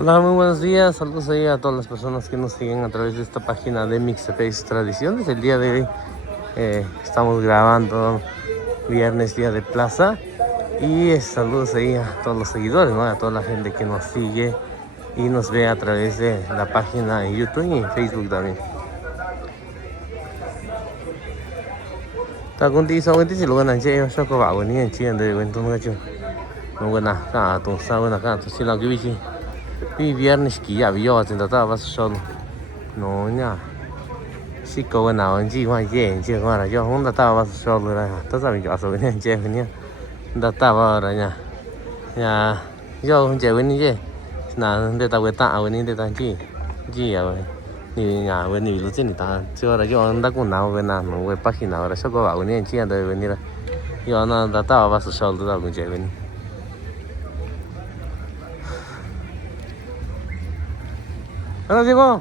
Hola, muy buenos días. Saludos ahí a todas las personas que nos siguen a través de esta página de Mixtape's Tradiciones. El día de hoy estamos grabando viernes, día de plaza. Y saludos ahí a todos los seguidores, ¿no? A toda la gente que nos sigue y nos ve a través de la página en YouTube y en Facebook también. Ta conti sa conti si lo ganan che yo ko ba ni en chien de wen tung chu. No gana ka tung sa gana ka tu si la gi chi. Y viernes que ya vio a ta vas solo. No nya. Si ko gana on ji hua ye en ji hua la yo hong ta vas solo la. Ta sa mi jo so ni che ni. Da ta ba ra nya. Ya yo hong che wen ni ye. Na de ta we ta wen ni de ta ji. Ji ya wen. Ni ya wen ni lu chen ni ta. Cho la yo anda con na wen na no we página ahora so ko ba wen ni en chien de wen ni la. Yo na da ta vas solo da con che wen. Hola Diego.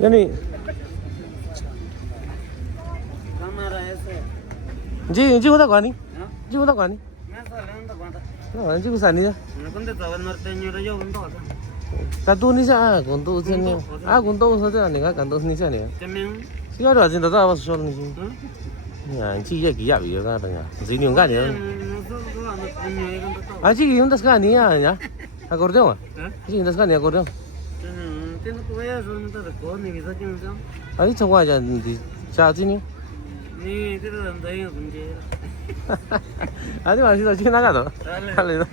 Yani Cámara ese. ji hoda kwani? ¿No? Ji hoda kwani? Me sale un cuánto. No, ji kusani da. Me contestaba el norteño de yo un dos. Ta tu ni sa con tu chen ni. Ah, con tu sa de ni ga kan tu ni sa ni. También. Si ga ra jin da ta ba so ni ji. ¿No? Ya, ji ye gi ya bi ga da ya. Ji ni ga ni. Nosotros vamos norteño y contestaba. Ah, ji gi un das ga ni ya. Acordeón. ¿Eh? Ji un das ga ni acordeón. Tiene que ver eso, no te recuerdo ni quizás quién sea. Ari chwa ya di cha ji ni. Ni tiene donde hay un día. Ari ma si da ji na ga do. Dale. Dale.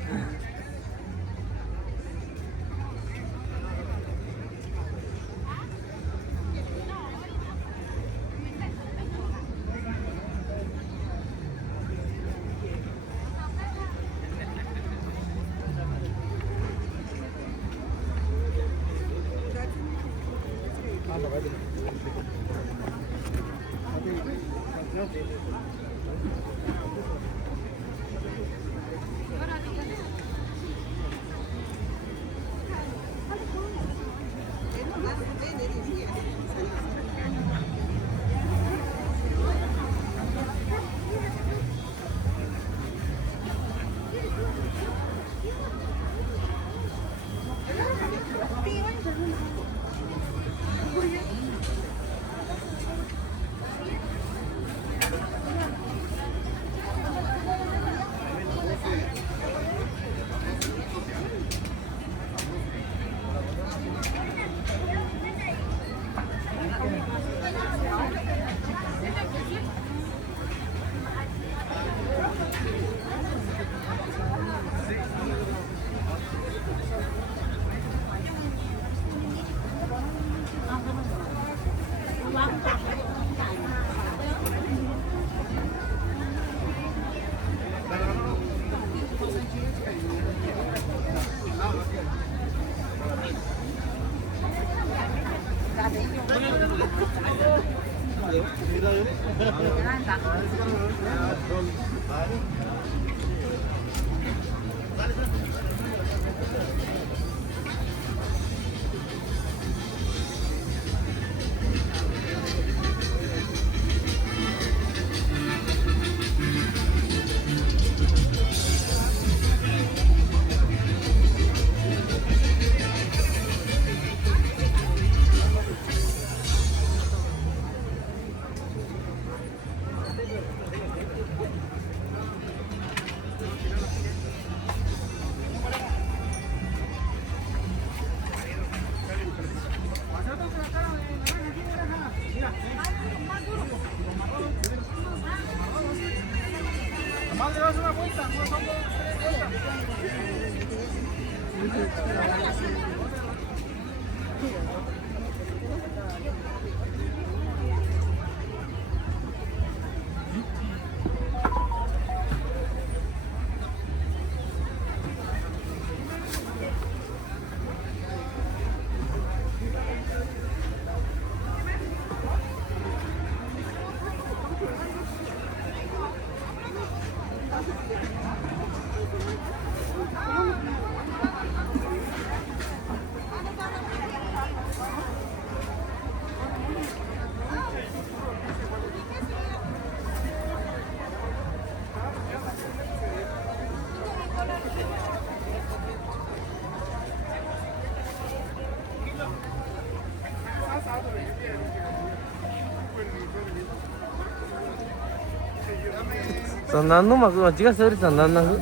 そんなんの間違えされたらなんなの？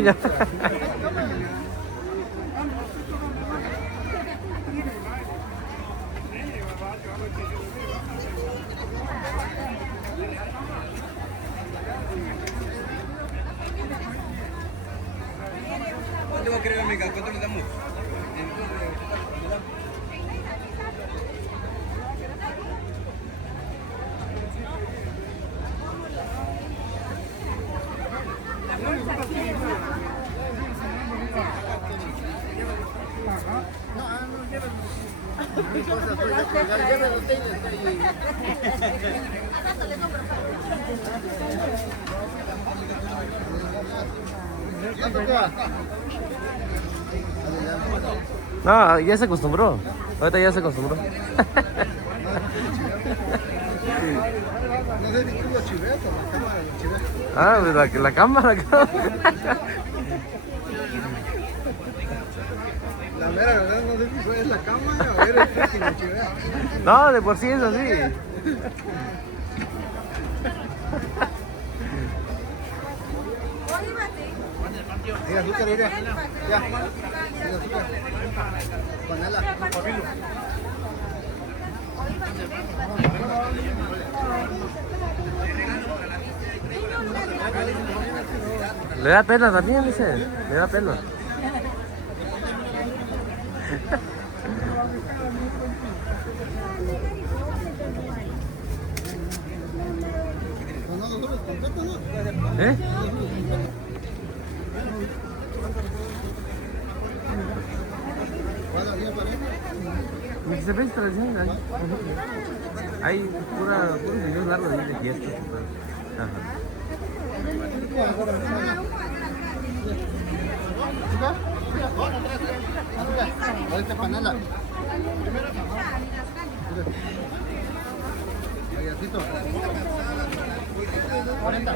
じゃ。¿Cuánto va a querer, amiga? ¿Cuánto le damos? No, ya se acostumbró. Ahorita ya se acostumbró. No sé ni cómo chiveto, la cámara lo chiveto. Ah, la cámara. La mera verdad no sé si fue la cámara o eres tú quien lo chivea. No, de por sí es así. Mira, azúcar, mira. Ya. Mira, azúcar. Panela. Le da pena también, dice. Le da pena. ¿Eh? Se ve tradición ahí. Hay puro video largo de fiesta. Ajá. Ahorita panela. Galletito. 40.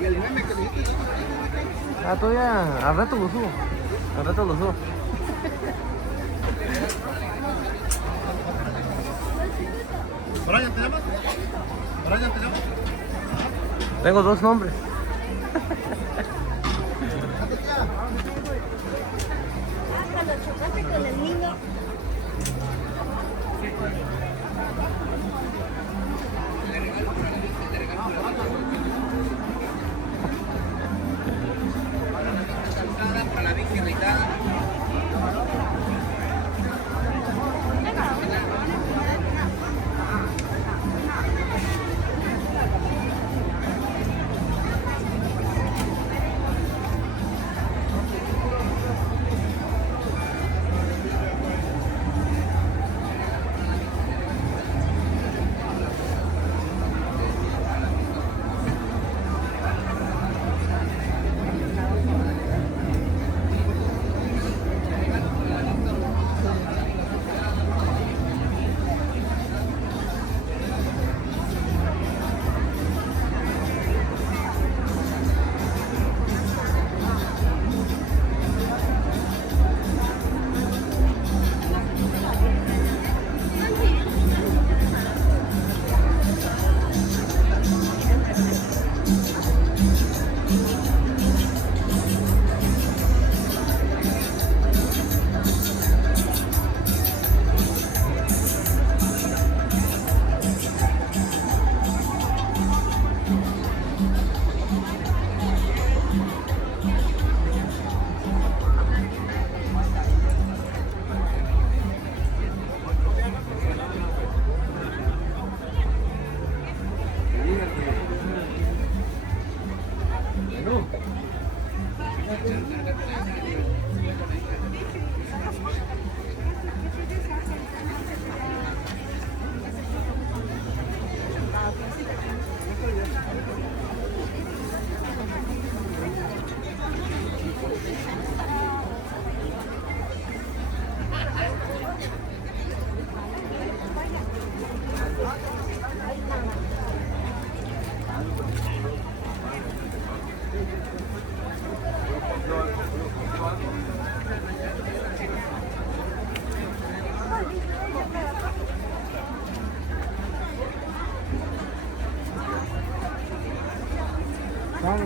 Y el meme que le dijiste. Ah, todavía, al rato lo subo. Al rato lo subo. ¿Brian te llamas? ¿Brian te llamas? Tengo dos nombres. Hasta lo chocaste con el niño. Para la Virgen Rita. Kan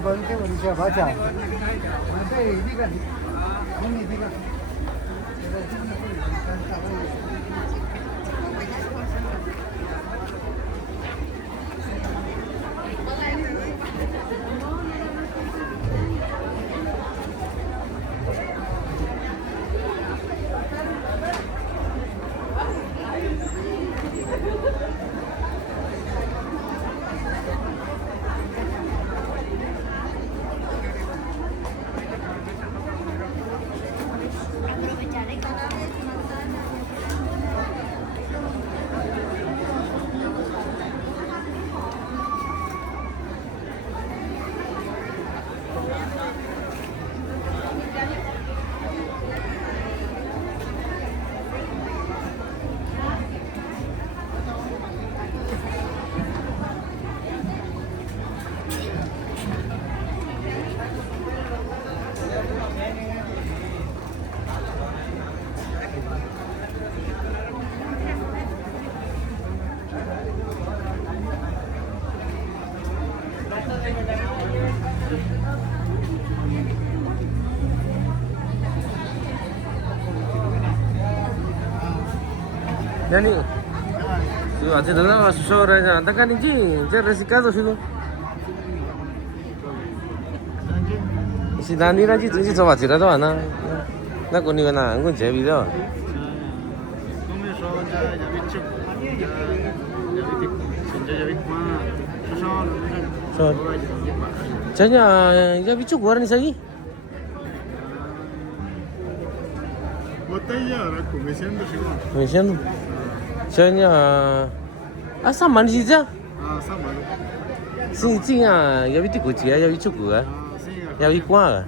bantu manusia baca. Nanti ini kan, ini kan. Yani su ati dana susah orang jangan tak kan ini jadi resiko tu sudah. Si Dani nanti tu coba cerita tu mana? Nak kau ni mana? Aku jadi video. So, jadi ya bicu gua ni lagi. Botella, me siento igual. Me siento. Jadi asam manis je. Ah, sama. Sing ya bitu kuci ya bicu gua. Sí, Ya bicu gua.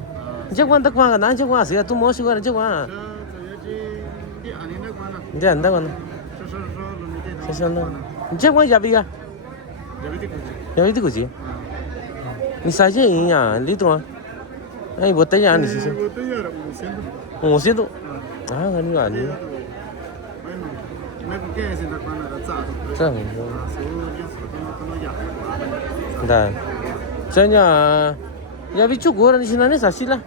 Jangan kuat tak kuat, nanti kuat sih. Tu mau sih gua nanti kuat. Jangan tak kuat. Sesuatu. Jangan kuat ya bica. Ya bitu kuci. Ni saja ini ya, lihat tu. Ay, botella ni sih. Botella, me siento. Oh, situ. Ah, kan ni kan. Bueno, me quedé sin la pana de zado. Zado. Seguro yo no ya. Dah. Jadi ya bicu gua ni sini ni sasi lah.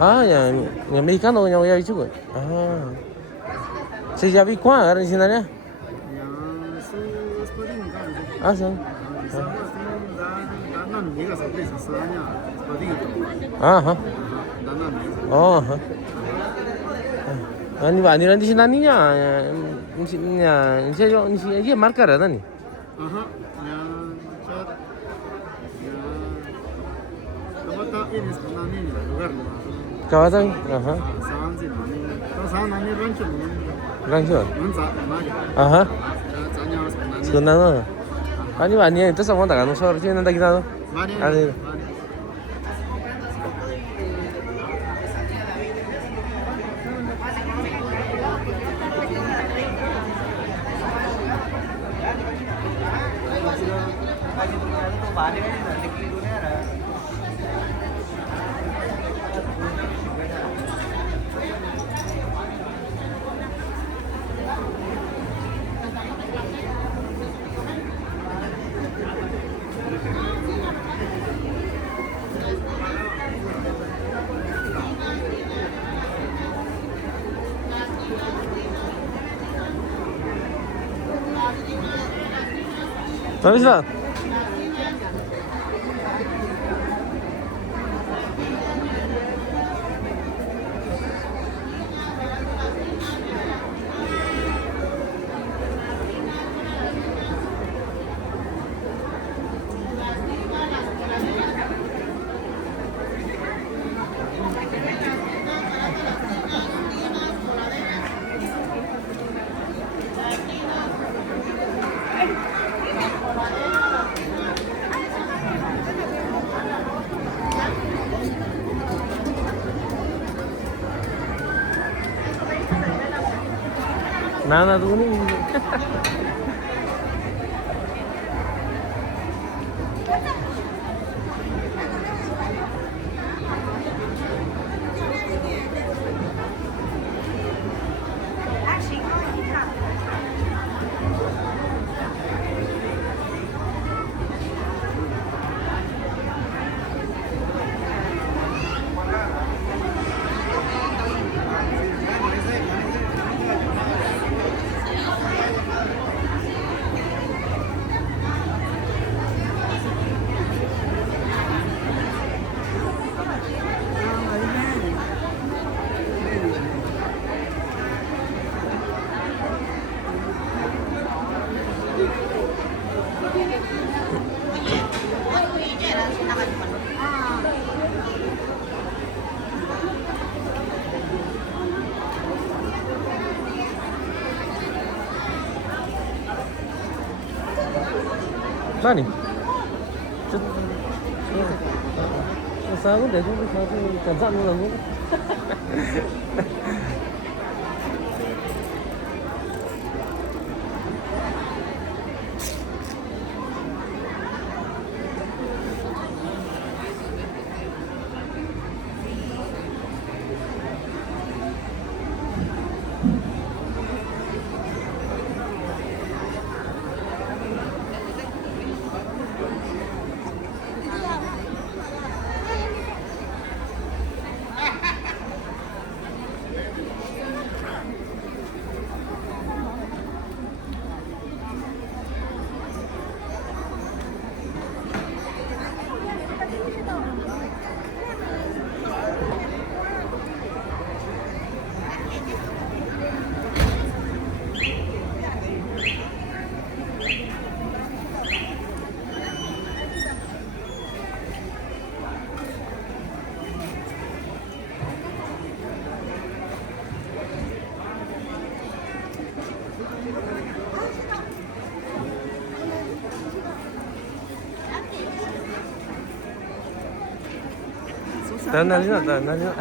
Ah, ya Mexicano ya bicu gua. Ah. Saya jadi kuah ni sini ni. Ah, sah. Ah, oh, ani nanti sini ni ya, ni dia marker ada ni. Aha, ini sebenarnya lugar Kawasan, aha. Rancho. Aha. Sebenarnya. Ani itu sama tak kan? Soal sini nanti kita tu. Ani. Habis tak? Nada, tú ni. Nani? Sao cũng để cũng cẩn thận luôn rồi. 난리나.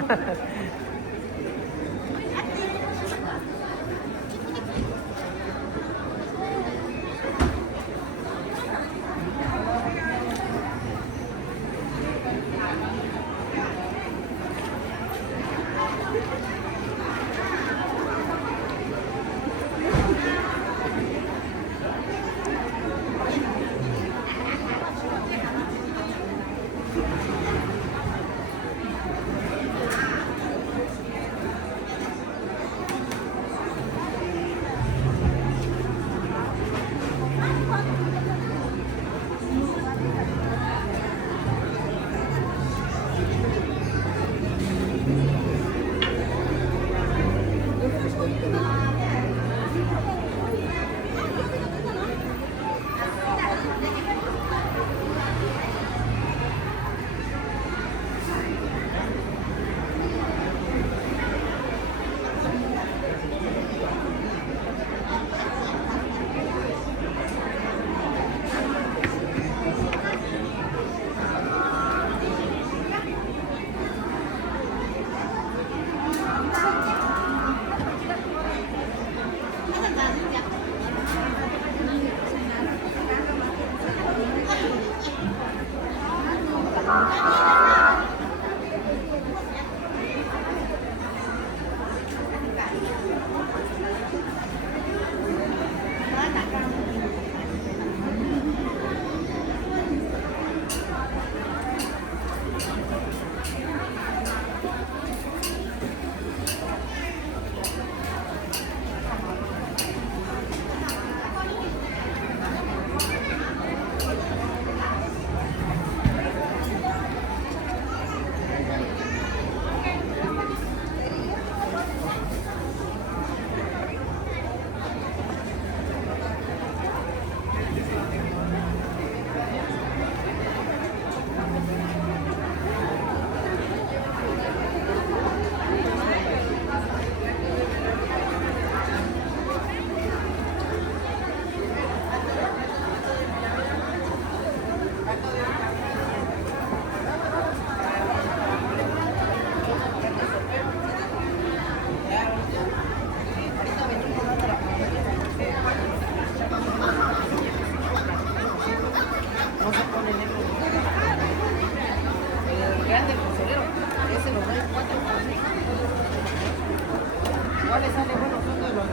le sale bueno, son de los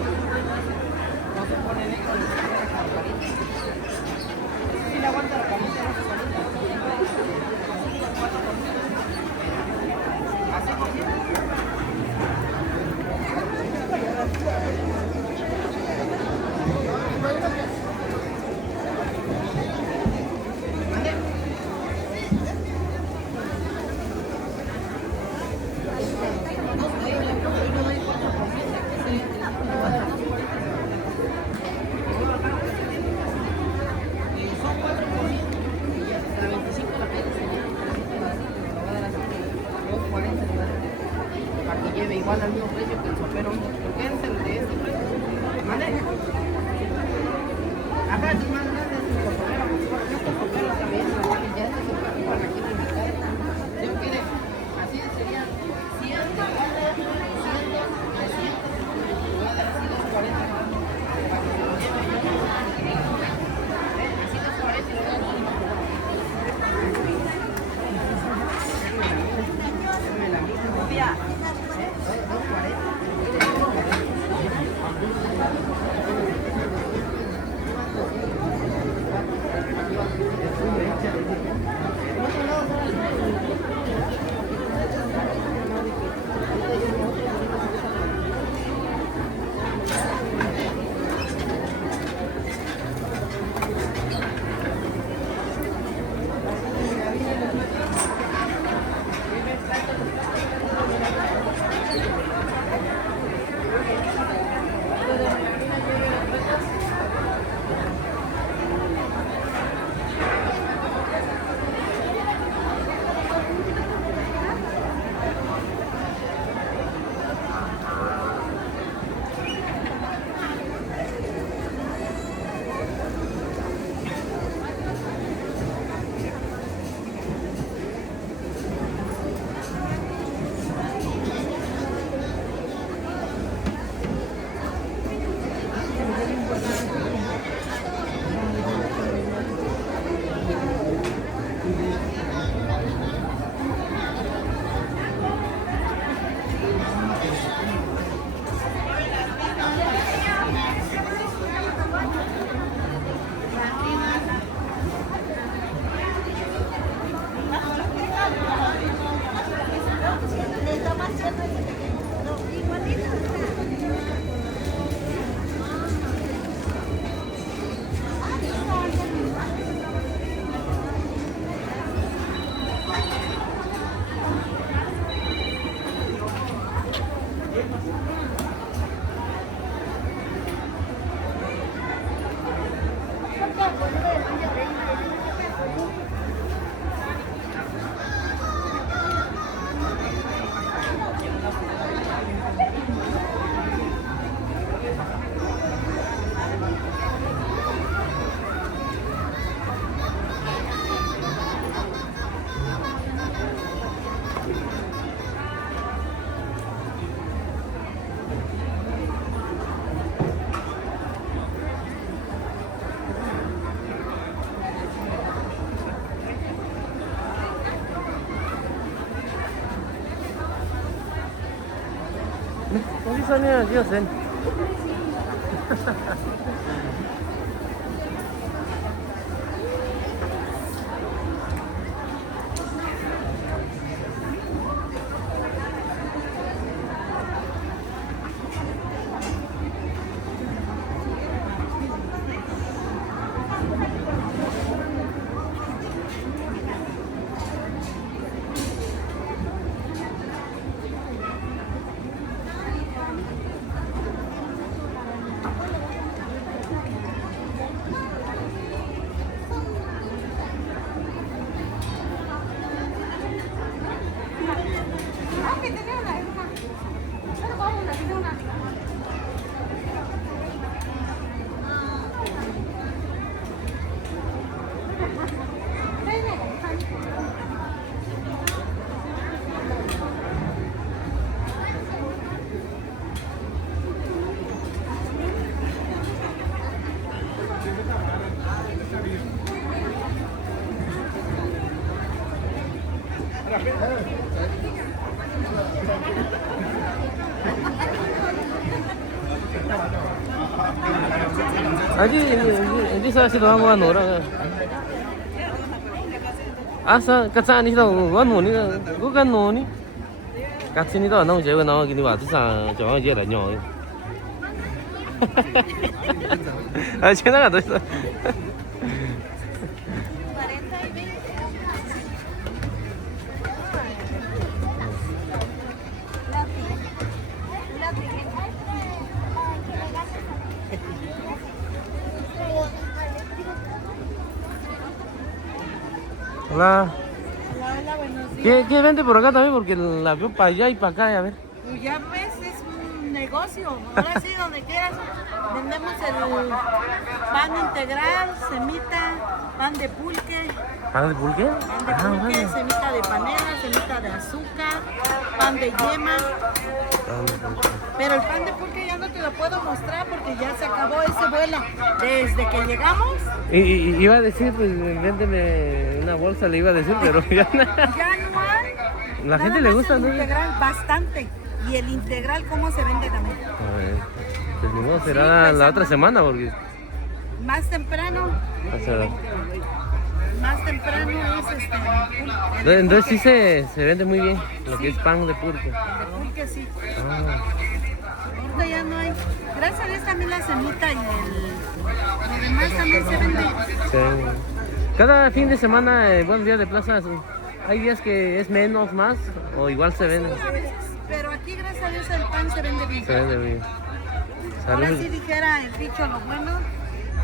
no se pone negro, le pone la campanita. Si le aguanta la camita, no se solita. Así como igual al mismo precio que el sopero, porque es el de este precio. ¿Vale? Acá es más grande es el sopero, porque estos soperos también, ya este sopero para aquí en mi casa. Yo quiere, así serían 100 de cada, 100, 300, voy a dar así 240 para que se lo lleve. Así 240 y lo voy a dar. La misma copia. 어디서냐, 지어센. Hindi sa sila mo ano ra. Asa katsa ni daw ano ni ko gano ni. Katsi ni daw nang jewa na gini wa sa jo je la nyo. Ah, chena ga do. Hola. Hola, hola, buenos días. ¿Qué vende por acá también? Porque la veo para allá y para acá, a ver. Pues ya pues es un negocio. Ahora sí, donde quieras. Vendemos el pan integral, semita, pan de pulque, ¿Pan de pulque? vale. Semita de panela, semita de azúcar, pan de yema. Pero el pan de pulque ya no te lo puedo mostrar porque ya se acabó ese vuela. Desde que llegamos, Y iba a decir, pues, véndeme una bolsa, le iba a decir, pero ya no. ya no hay. La Nada gente le más gusta, el ¿no? integral, bastante. Y el integral, ¿cómo se vende también? A ver, pues ni modo, será Sí, pues, la otra semana, porque... Más temprano. O sea, Más temprano es el entonces sí se vende muy bien lo que es pan de pulque. de pulque, sí. Ah, Ahorita ya no hay. Gracias a Dios también la semita y lo demás también se vende. sí. Cada fin de semana, buenos días de plaza, hay días que es menos, más, o igual se vende. A veces, pero aquí gracias a Dios el pan se vende bien. Se vende bien. Ahora Salud. sí dijera el dicho, lo bueno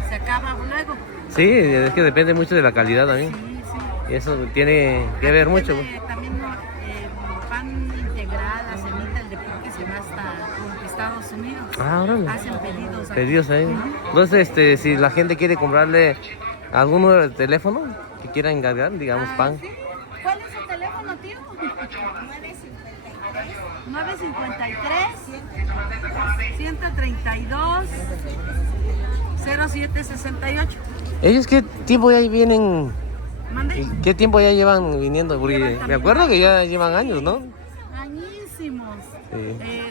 se acaba luego. Sí, es que depende mucho de la calidad también. Sí, sí. Y eso tiene que ver mucho. También pan integral, la semita, el de pulque se va hasta Estados Unidos. Ah, órale. Hacen pedidos. aquí. Pedidos ahí. Entonces, si la gente quiere comprarle algún número de teléfono que quiera encargar, digamos, pan. ¿Sí? ¿Cuál es su teléfono, tío? 953 132 0768. ¿Ellos qué tiempo ya vienen? ¿Mande? ¿Qué tiempo ya llevan viniendo? Porque Llevan me también acuerdo que ya llevan años, ¿no? Añísimos. Sí.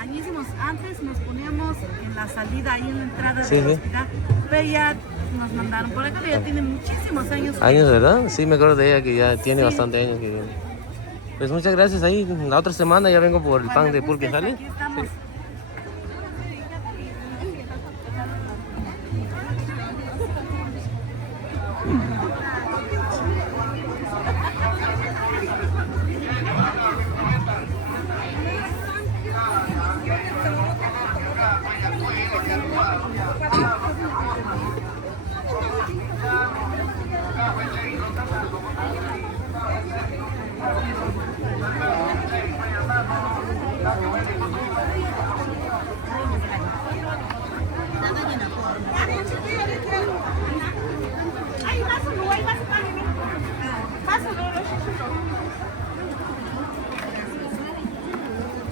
Añísimos. Antes nos poníamos en la salida, ahí en la entrada Sí, del sí. hospital. Pero ya nos mandaron por acá, pero ya tiene muchísimos años. Años, ¿verdad? Sí, me acuerdo de ella que ya tiene Sí. bastante años que viene. Pues muchas gracias ahí. La otra semana ya vengo por el pan de pulque, ¿sale? Aquí estamos.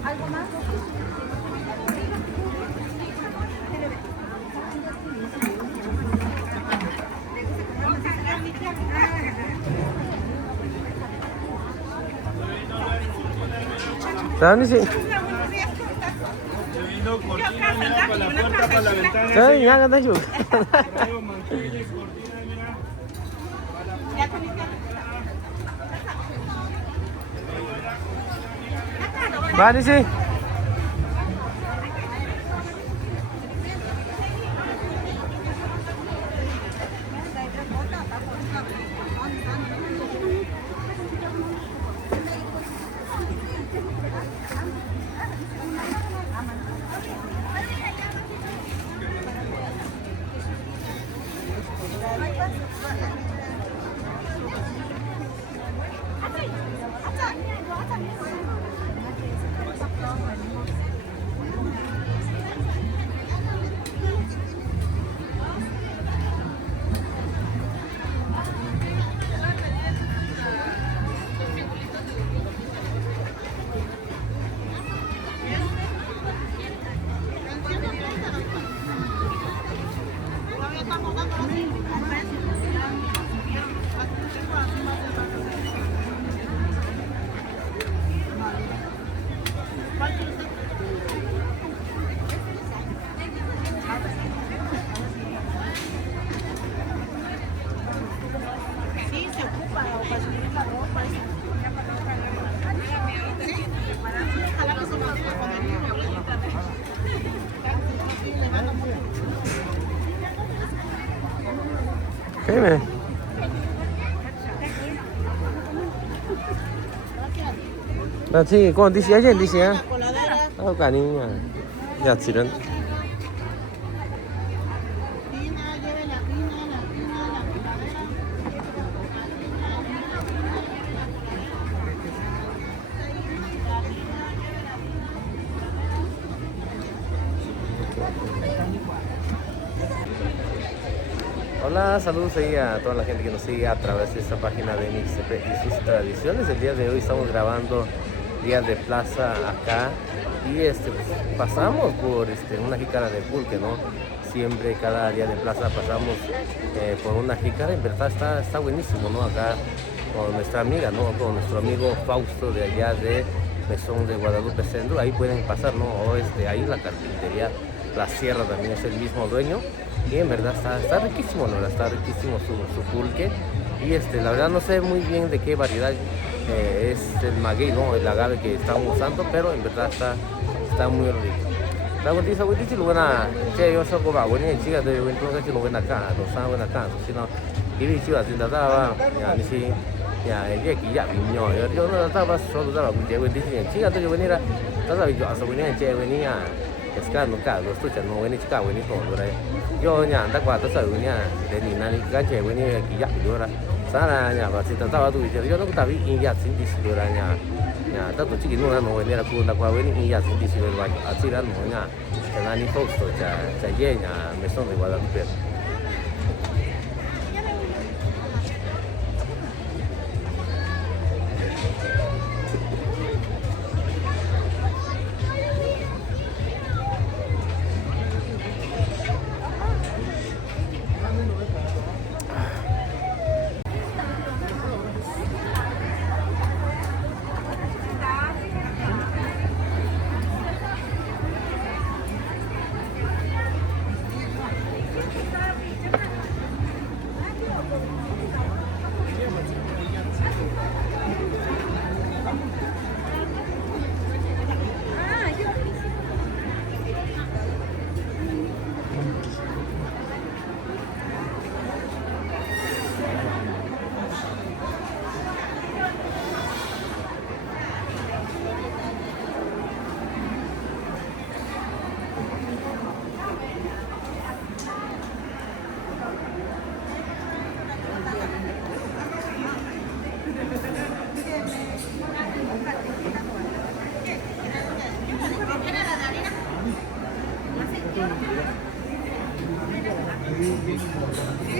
¿Algo más? ¿Saben? Sí. ¿Saben? Ya ganan yo. Vale, sí. Dime. 나 지금 거 디시 아직 디시야. 아, 아니야. 야, 지른. Hola, saludos ahí a toda la gente que nos sigue a través de esta página de Mixtepe y sus tradiciones. El día de hoy estamos grabando Día de Plaza acá y pues, pasamos por una jícara de pulque, ¿no? Siempre cada día de plaza pasamos por una jícara, en verdad está buenísimo, ¿no? Acá con nuestra amiga, ¿no? Con nuestro amigo Fausto de allá de Mesón de Guadalupe Centro, ahí pueden pasar, ¿no? O ahí la carpintería La Sierra también es el mismo dueño. Y en verdad está riquísimo, la verdad, está riquísimo su pulque. Y la verdad no sé muy bien de qué variedad es el maguey, ¿no? El agave que están usando, pero en verdad está muy rico. La buena buena lo buena, che yo soy como buena chica de buen todo que lo buena acá, lo saben buena acá, si no y vi chiva sin daba, ya ni si ya el día que ya vino, yo no estaba solo daba que buen dice chica de venir a estaba yo a su buena che venía es que nunca lo estoy no buena chica buena todo, ¿verdad? Yo ya anda cuatro sabe venía de ni nani que che venía que ya yo era sana ya va si estaba tú yo no estaba y ya sin decir ya ya tanto chiqui no venía a cuidar con venía y ya sin decir el baño así era no ya que nani Fausto ya llena Mesón de Guadalupe.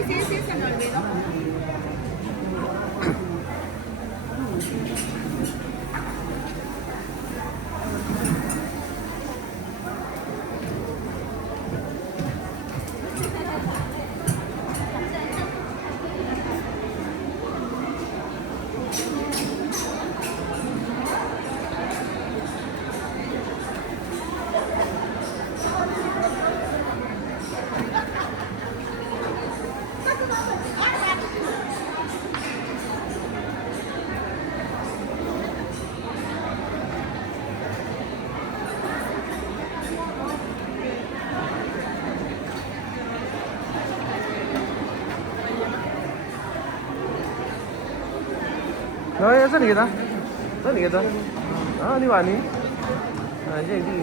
Sí, se me olvidó. Rồi, rất là ta. Rất là ta. Đó, đi vào đi. À, đi đi.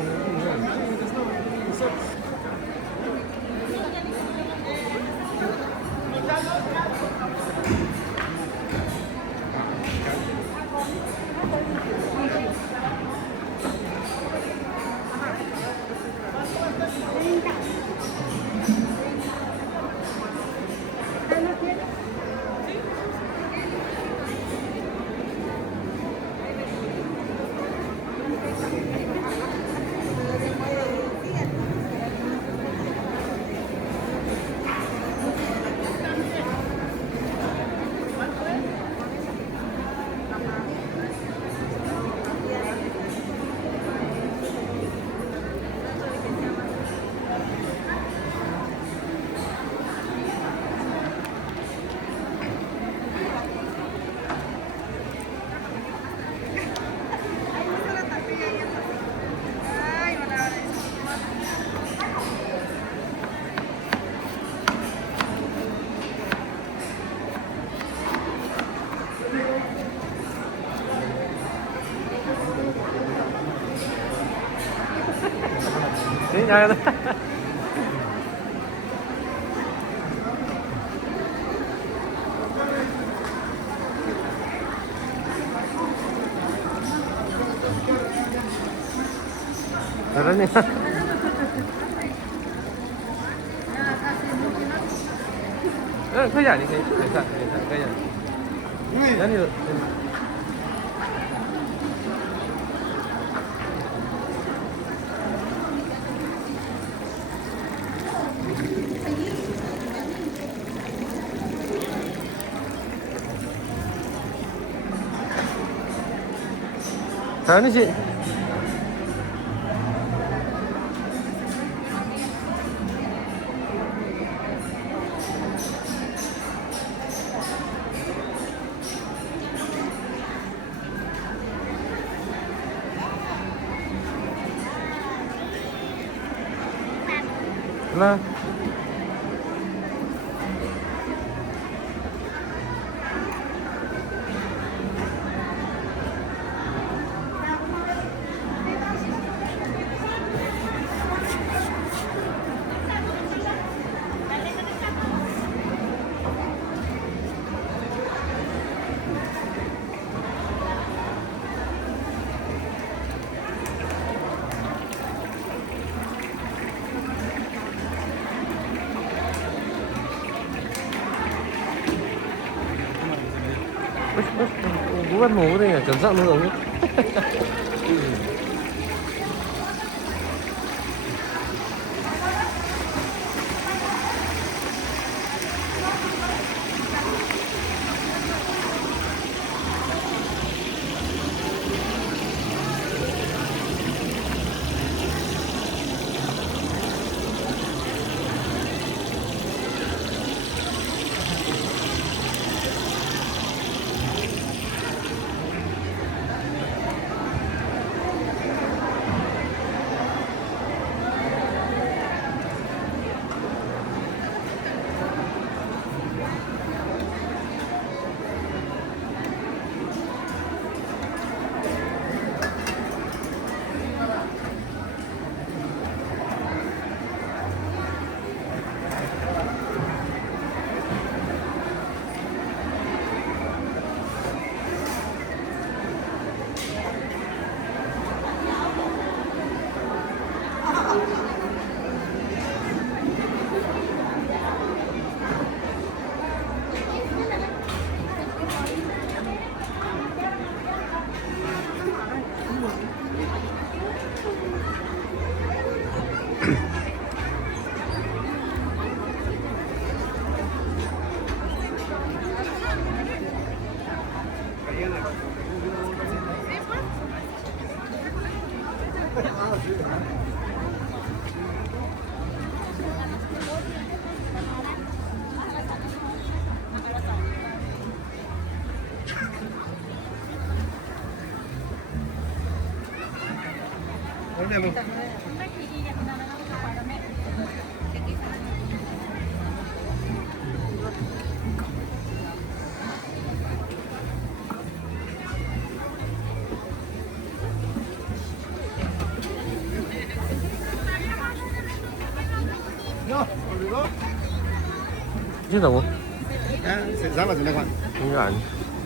Ya. Tara niya. Kaya ni kaya. Yan yun. Tara ni si. Lah. Bukan mau deh ya, jangan sama dong. Demo. No, olvidó. Chứ đâu? Se llama sin Juan. Như vậy.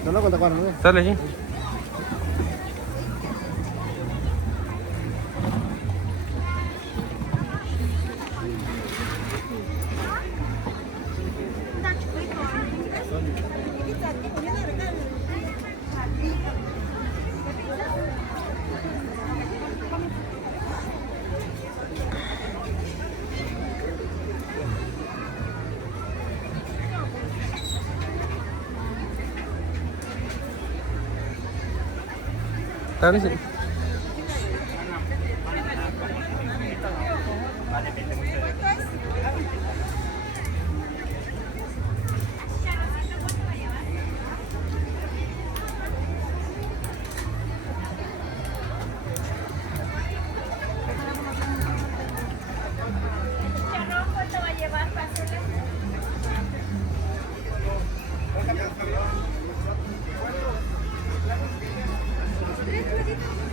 No cuenta Juan, ¿no? Sale chứ. Tara sih. ¿Cuánto va a llevar para hacerle? 3 platitos.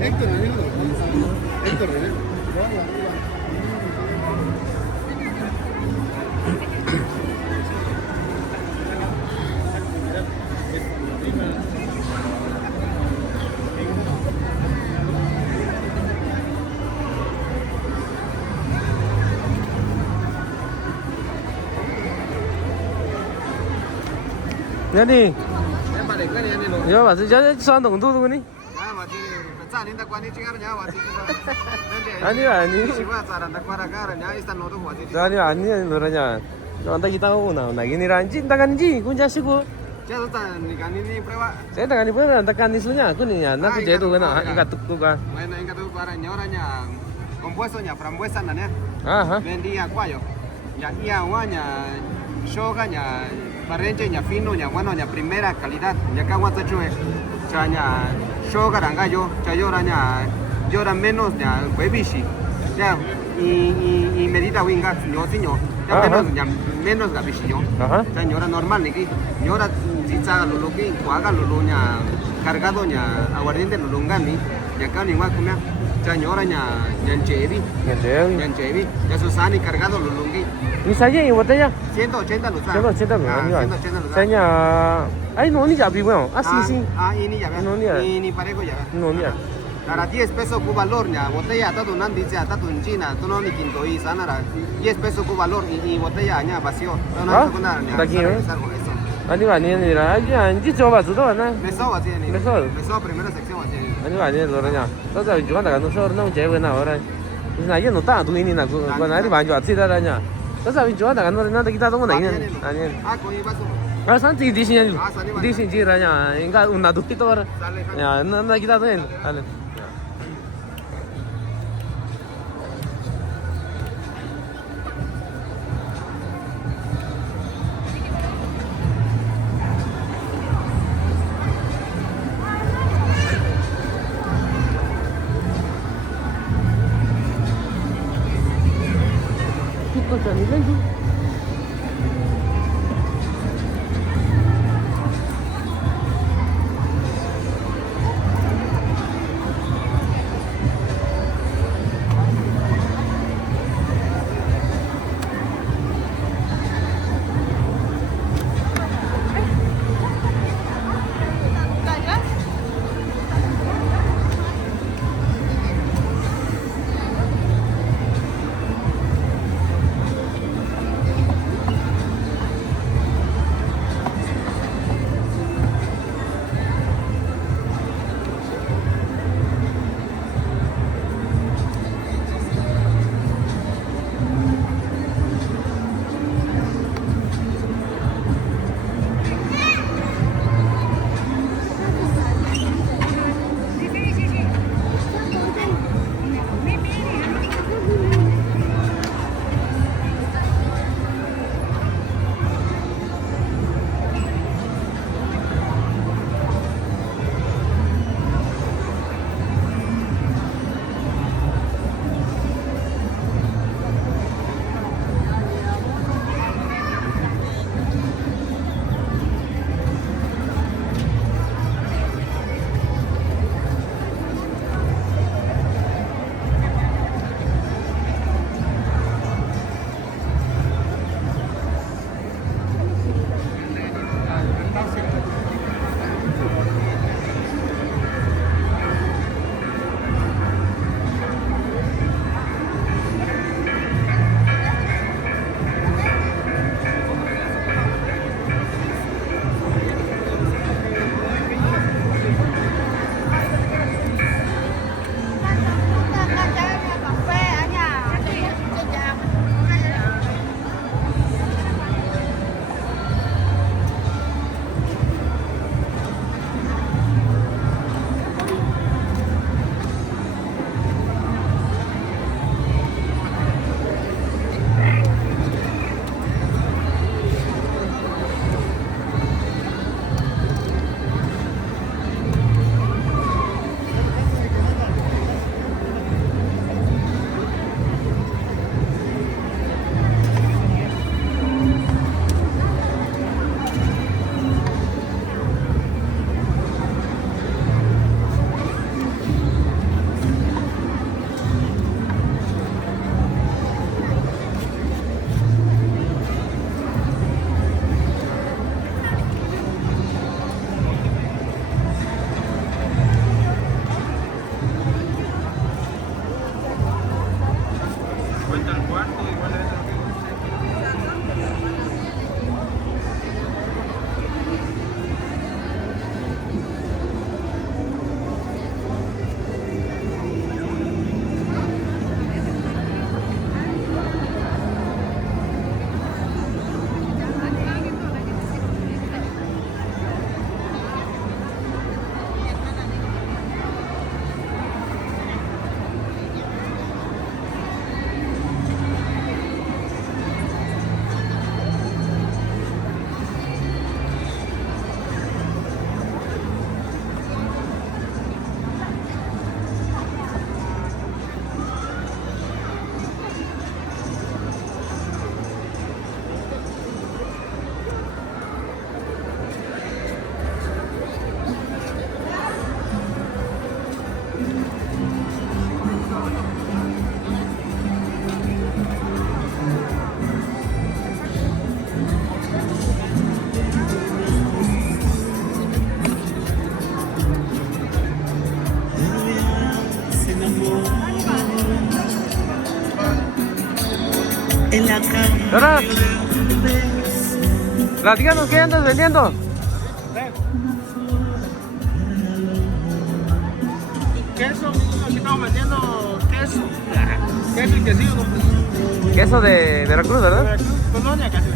Héctor René, Héctor René. Ya đi. Em bảo để cái này đi luôn. Ya 맞지? 저 수한 동도 누구니? 야, 맞지. 짜린다 관이 찍어냐, 맞지. 아니. 시와 짜란다 관아가 냐 이스탄 노도 맞지. 아니 노라냐. Nonton kita mau nah gini ranji takan ji kunja siku. Ya tuh nih kan ini prueba. Saya takan ibu takan isunya aku nih ya. Nak jadi tuh kan ikat tuh kan. Bueno, ingat tuh para ñoranya compuestonya frambuesa nanya. Aha. Vendía cuayo. Ya iya guanya shoga nya barrenche nya fino nya bueno nya primera calidad. Ya caguata chue. Chaña shoga rangayo, chayoranya llora menos nya bebishi. Ya y medida winga yo siño. Ya menos gabishi yo. Aha. Ya ñora normal niki. Ñora chicha lulu ki cuaga lulu nya cargado nya aguardiente lulungani. Ya kan igual comía. Ya ñora nya ñanchevi. Nyandewi. Ñanchevi. Ya susani cargado lulungi. Misalnya ini botella 180 lusa. 180 loh. 180 lusa. Saya ay no ni jabi bueno. Ah sí. Ini ya. Ini ya. Ini parejo ya. No ni. Para 10 pesos cu valor nya botella ta tu nan dice ta tu en China, tu no ni quinto y sanara. 10 pesos cu valor y botella nya vacío. No ¿Ah? no nya. ¿De aquí, eh? 아니 라 이제 줘봐 주도 나. Me soba tiene. Me soba. Me soba primera sección así. 아니 노라냐. 너가 좋아한다 간다 서 너무 재배나 오라. 나 이제 너다 두이니나 그 나리 많이 좋지다라냐. 너가 좋아한다 간다 나도 기타 동은 아니. Ah, con iba su. 아 산티 디신이 디신지라냐. 인가 나도 기타 야, 나 기타 된. 아니. ¿Verdad? Platícanos, ¿qué andas vendiendo? Queso, aquí estamos vendiendo queso. Queso y quesillo, ¿no? Queso de Veracruz, ¿verdad? Colonia, casi.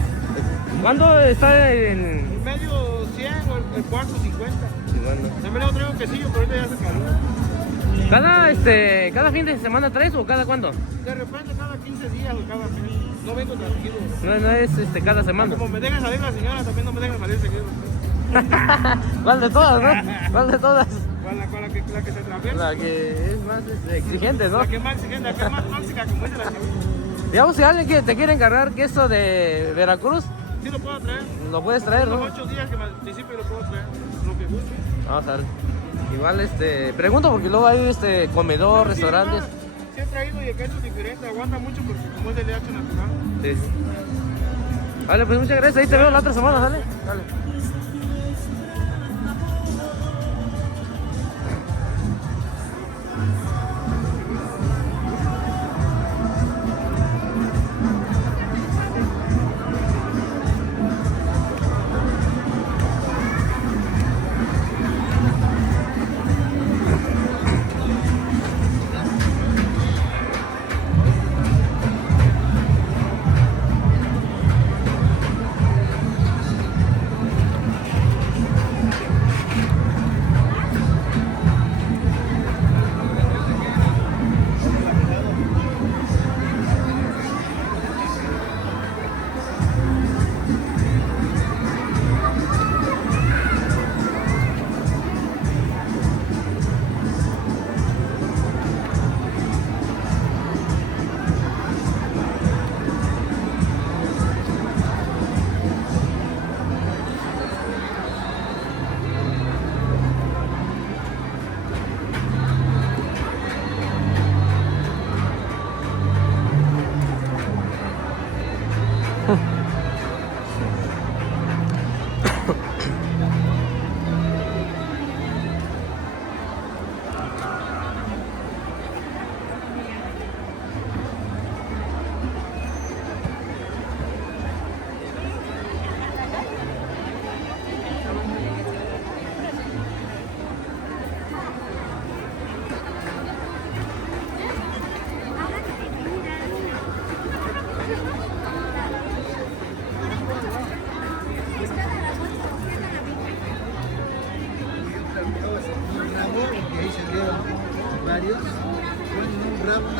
¿Cuándo está en...? El medio 100 o el cuarto 50. Sí, bueno. También le traigo quesillo, pero ahorita ya hace calor. ¿Cada fin de semana traes o cada cuándo? De repente cada 15 días o cada mes. No vengo tranquilo. No es cada semana. Como me deja salir la señora, también no me deja salir seguido. ¿Cuál de todas, no? ¿Cuál de todas? La que se atraviesa. La que es más exigente, ¿no? La que es más exigente, la que es más tóxica, como dice la señora. Digamos, si alguien te quiere encargar queso de Veracruz, Sí lo puedo traer. lo puedes traer, ¿no? Los 8 días que me anticipe lo puedo traer. Lo que guste. Vamos a ver. Igual, pregunto porque luego hay comedor, Sí, restaurantes. no, sí he traído y el queso es diferente, aguanta mucho porque como es de leche natural. Sí. Vale, pues muchas gracias. Ahí te veo la otra semana, ¿sale? Dale. Y ahí se dieron varios. Bueno, un ramo, una